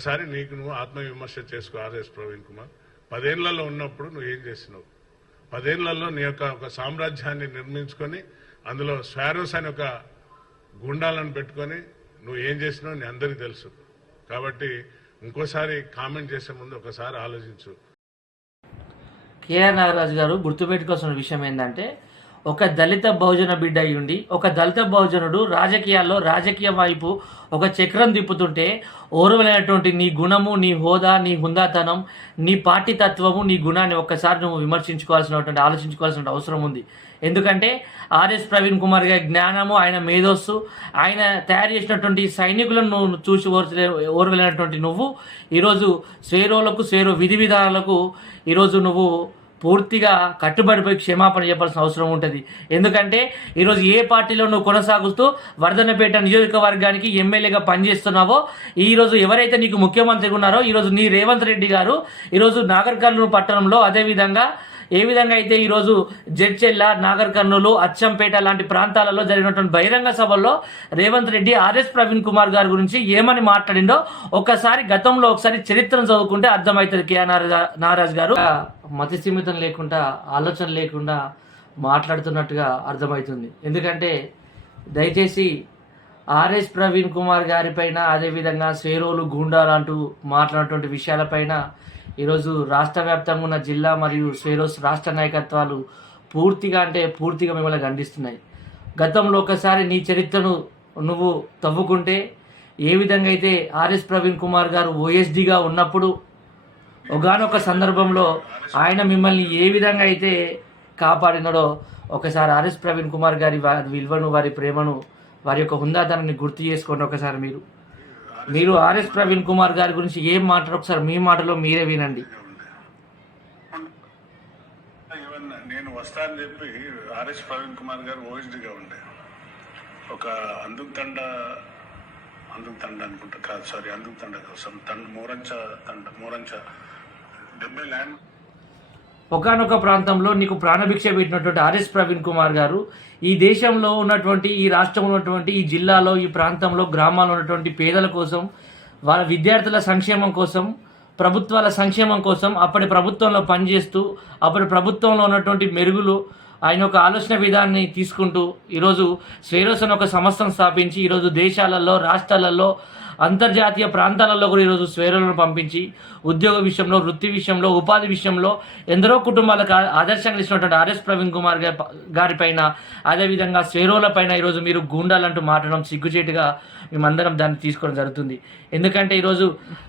ఒక్కసారి నీకు నువ్వు ఆత్మవిమర్శ చేసుకో ఆర్ఎస్ ప్రవీణ్ కుమార్. పదేళ్ళలో ఉన్నప్పుడు నువ్వు ఏం చేసినావు? పదేళ్ళలో నీ యొక్క ఒక సామ్రాజ్యాన్ని నిర్మించుకొని అందులో స్వారోస్ అని ఒక గుండాలను పెట్టుకొని నువ్వు ఏం చేసినావు నీ అందరికీ తెలుసు. కాబట్టి ఇంకోసారి కామెంట్ చేసే ముందు ఒకసారి ఆలోచించు. కేఆర్ నాగరాజు గారు గుర్తుపెట్టుకోవాల్సిన విషయం ఏంటంటే ఒక దళిత బహుజన బిడ్డ అయ్యుండి ఒక దళిత బహుజనుడు రాజకీయాల్లో రాజకీయ వైపు ఒక చక్రం తిప్పుతుంటే ఓర్వలైనటువంటి నీ గుణము నీ హోదా నీ హుందాతనం నీ పార్టీ తత్వము నీ గుణాన్ని ఒక్కసారి నువ్వు విమర్శించుకోవాల్సినటువంటి ఆలోచించుకోవాల్సిన అవసరం ఉంది. ఎందుకంటే ఆర్ఎస్ ప్రవీణ్ కుమార్ గారి జ్ఞానము ఆయన మేధస్సు ఆయన తయారు చేసినటువంటి సైనికులను నువ్వు చూసి ఓర్చలే ఓర్వలేనటువంటి నువ్వు ఈరోజు స్వేరోలకు స్వేరో విధి విధానాలకు ఈరోజు నువ్వు పూర్తిగా కట్టుబడిపోయి క్షమాపణ చెప్పాల్సిన అవసరం ఉంటుంది. ఎందుకంటే ఈరోజు ఏ పార్టీలో నువ్వు కొనసాగుతూ వర్ధనపేట నియోజకవర్గానికి ఎమ్మెల్యేగా పనిచేస్తున్నావో ఈరోజు ఎవరైతే నీకు ముఖ్యమంత్రిగా ఉన్నారో ఈరోజు నీ రేవంత్ రెడ్డి గారు ఈరోజు నాగర్ కర్నూలు పట్టణంలో అదేవిధంగా ఏ విధంగా అయితే ఈరోజు జడ్చెల్ల నాగర్ కర్నూలు అచ్చంపేట లాంటి ప్రాంతాలలో జరిగినటువంటి బహిరంగ సభల్లో రేవంత్ రెడ్డి ఆర్ఎస్ ప్రవీణ్ కుమార్ గారి గురించి ఏమని మాట్లాడిండో ఒకసారి గతంలో ఒకసారి చరిత్రను చదువుకుంటే అర్థమవుతుంది కేఆర్ నారాజ్ నారాజ్ గారు. మతి సీమితం లేకుండా ఆలోచన లేకుండా మాట్లాడుతున్నట్టుగా అర్థమవుతుంది. ఎందుకంటే దయచేసి ఆర్ఎస్ ప్రవీణ్ కుమార్ గారిపైన అదేవిధంగా సేరోలు గూండాలు అంటూ మాట్లాడినటువంటి విషయాలపైన ఈరోజు రాష్ట్ర వ్యాప్తంగా ఉన్న జిల్లా మరియు స్వేరోస్ రాష్ట్ర నాయకత్వాలు పూర్తిగా అంటే పూర్తిగా మిమ్మల్ని ఖండిస్తున్నాయి. గతంలో ఒకసారి నీ చరిత్రను నువ్వు తవ్వుకుంటే ఏ విధంగా అయితే ఆర్ఎస్ ప్రవీణ్ కుమార్ గారు ఓఎస్డిగా ఉన్నప్పుడు ఒకనొక సందర్భంలో ఆయన మిమ్మల్ని ఏ విధంగా అయితే కాపాడినడో ఒకసారి ఆర్ఎస్ ప్రవీణ్ కుమార్ గారి వారి విలువను వారి ప్రేమను వారి యొక్క హుందాతనాన్ని గుర్తు చేసుకోండి ఒకసారి మీరు. మీరు ఆర్ఎస్ ప్రవీణ్ కుమార్ గారి గురించి ఏం మాట్లాడు ఒకసారి మీ మాటలో మీరే వినండి. నేను వస్తానని చెప్పి ఆర్ఎస్ ప్రవీణ్ కుమార్ గారు ఓఎస్డీగా ఉండే. ఒక అందుకు తండ అందుకు తండ అనుకుంటా కాదు సారీ అందుకు తండ కోసం తండ మోరంచ తండ మోరంచ డెబ్బై ల్యాండ్ ఒకనొక ప్రాంతంలో నీకు ప్రాణభిక్ష పెట్టినటువంటి ఆర్ఎస్ ప్రవీణ్ కుమార్ గారు ఈ దేశంలో ఉన్నటువంటి ఈ రాష్ట్రంలో ఉన్నటువంటి ఈ జిల్లాలో ఈ ప్రాంతంలో గ్రామాల్లో ఉన్నటువంటి పేదల కోసం వాళ్ళ విద్యార్థుల సంక్షేమం కోసం ప్రభుత్వాల సంక్షేమం కోసం అప్పటి ప్రభుత్వంలో పనిచేస్తూ అప్పటి ప్రభుత్వంలో ఉన్నటువంటి మెరుగులు ఆయన ఒక ఆలోచన విధాన్ని తీసుకుంటూ ఈరోజు స్వేరోస్ ఒక సంస్థను స్థాపించి ఈరోజు దేశాలలో రాష్ట్రాలలో అంతర్జాతీయ ప్రాంతాలలో కూడా ఈరోజు స్వేరులను పంపించి ఉద్యోగ విషయంలో వృత్తి విషయంలో ఉపాధి విషయంలో ఎందరో కుటుంబాలకు ఆదర్శంగా ఇచ్చినటువంటి ఆర్ఎస్ ప్రవీణ్ కుమార్ గారి పైన అదేవిధంగా స్వేరోల పైన ఈరోజు మీరు గూండాలంటూ మాట్లాడడం సిగ్గుచేటుగా మేమందరం దాన్ని తీసుకోవడం జరుగుతుంది. ఎందుకంటే ఈరోజు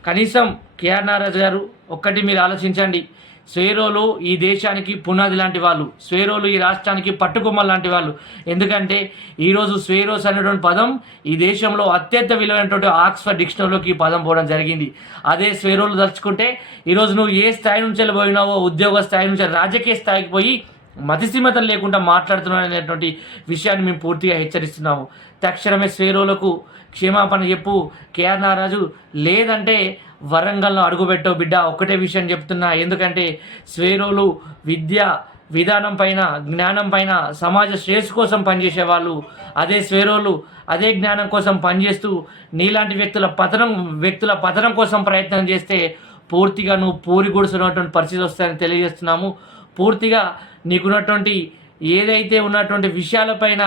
కనీసం కేఆర్ నారాజ్ గారు ఒక్కటి మీరు ఆలోచించండి. స్వేరోలు ఈ దేశానికి పునాది లాంటి వాళ్ళు స్వేరోలు ఈ రాష్ట్రానికి పట్టుకొమ్మ లాంటి వాళ్ళు. ఎందుకంటే ఈరోజు స్వేరోస్ అనేటువంటి పదం ఈ దేశంలో అత్యంత విలువైనటువంటి ఆక్స్ఫర్డ్ డిక్షనరీలోకి ఈ పదం పోవడం జరిగింది. అదే స్వేరోలు తలుచుకుంటే ఈరోజు నువ్వు ఏ స్థాయి నుంచి పోయినావో ఉద్యోగ స్థాయి నుంచి రాజకీయ స్థాయికి పోయి మతిసీమతలు లేకుండా మాట్లాడుతున్నావు అనేటువంటి విషయాన్ని మేము పూర్తిగా హెచ్చరిస్తున్నాము. తక్షణమే స్వేరోలకు క్షమాపణ చెప్పు. కేఆర్ నారాజు లేదంటే వరంగల్లో అడుగుపెట్టవు బిడ్డ. ఒక్కటే విషయం చెప్తున్నా. ఎందుకంటే స్వేరోలు విద్య విధానం పైన జ్ఞానం పైన సమాజ శ్రేయస్సు కోసం పనిచేసే వాళ్ళు అదే స్వేరోలు అదే జ్ఞానం కోసం పనిచేస్తూ నీలాంటి వ్యక్తుల పతనం వ్యక్తుల పతనం కోసం ప్రయత్నం చేస్తే పూర్తిగా నువ్వు పూరి గుడుస్తున్నటువంటి పరిస్థితి వస్తాయని తెలియజేస్తున్నాము. పూర్తిగా నీకున్నటువంటి ఏదైతే ఉన్నటువంటి విషయాలపైన